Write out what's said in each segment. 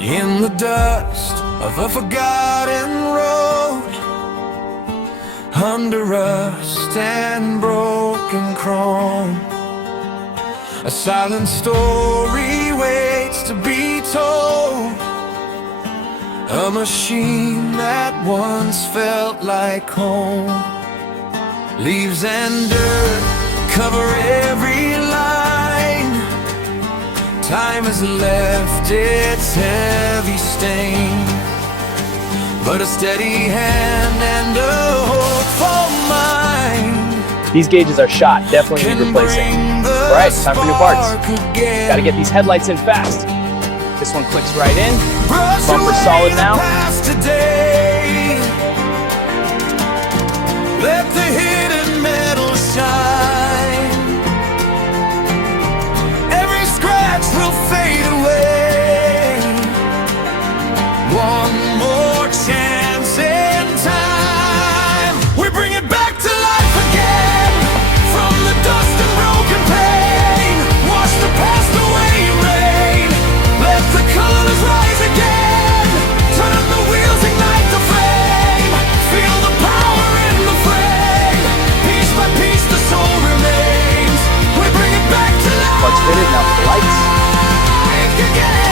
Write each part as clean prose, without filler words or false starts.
in the dust of a forgotten road, under rust and broken chrome. A silent story waits to be told, a machine that once felt like home. Leaves and dirt cover every line, time has left its heavy stain, but a steady hand and a hopeful mind. These gauges are shot, definitely need replacing. Alright, time for new parts. Gotta get these headlights in fast. This one clicks right in. Bumper's solid now. Let the hidden metal shine. Every scratch will fade away. One more chance in time. We bring it back to life again. From the dust and broken pain, wash the past away in rain. Let the colors rise again. Turn the wheels, ignite the flame. Feel the power in the flame. Piece by piece the soul remains. We bring it back to life. Parts fitted, now for the lights. Again.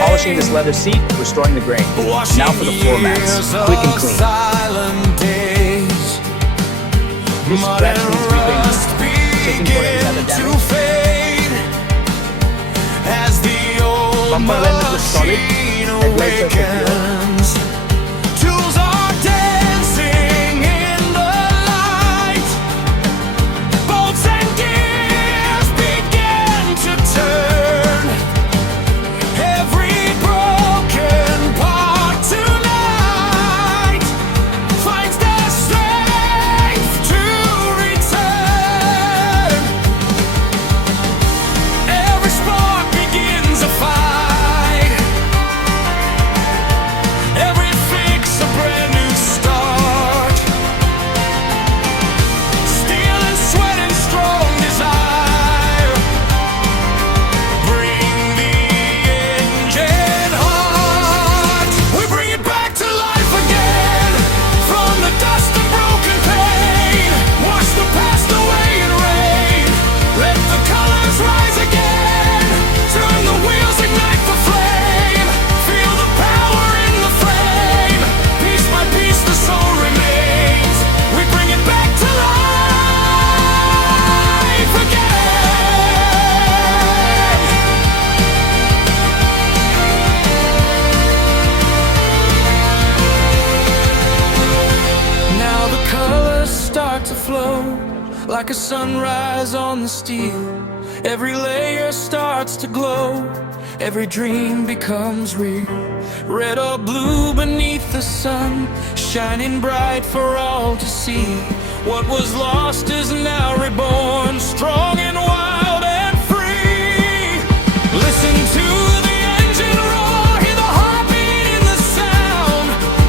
Polishing this leather seat, restoring the grain. Now for the floor mats, quick and clean. This scratch needs repainting. Chicken foot and leather damage. Bumper lenses are solid. Headlights are secure. Tools are dancing in the light. Bolts and gears begin to turn. Every broken part tonight finds their strength to return. Every spark begins a fight. Every fix a brand new start. Steel and sweat and strong desire. Bring the engine heart. We bring it back to life again. From the dust and broken pain, wash the past away in rain. Let the colors rise again. Turn the wheels, ignite the flame. Feel the power in the flame. Piece by piece the soul remains. We bring it back to life again. Now the colors start to flow like a sunrise on the steel. Every layer starts to glow. Every dream becomes real. Red or blue beneath the sun, shining bright for all to see. What was lost is now reborn, strong and wild and free. Listen to the engine roar, hear the heartbeat in the sound.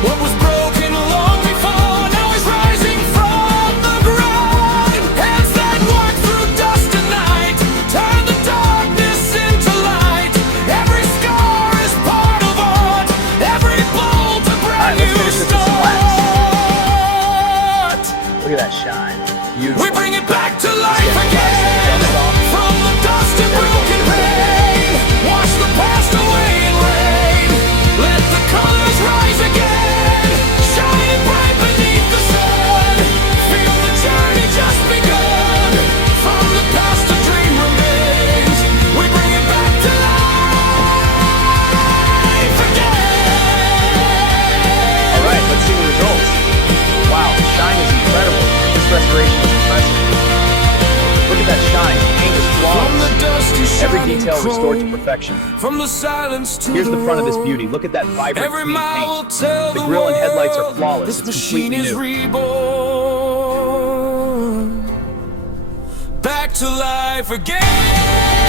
What was broken long before now is rising from the ground. Hands that work through dust and night, turn the darkness into light. Every scar is part of art, every bolt a brand Alright, let's new finish this with some start. Look at that shine. Beautiful. We bring it back to life again. From the dust and broken pain, wash the past away in rain. Let the colors rise again, shining bright beneath the sun. Feel the journey just begun. From the past a dream remains. We bring it back to life again. Alright, let's see the results. Wow, the shine is incredible. This restoration is impressive. Look at that shine. The paint is flawless. Every detail restored to perfection. From the silence to Here's the front of this beauty. Look at that vibrant Every clean mile will paint. tell The grille and headlights are world flawless. This It's machine completely is new. reborn. Back to life again.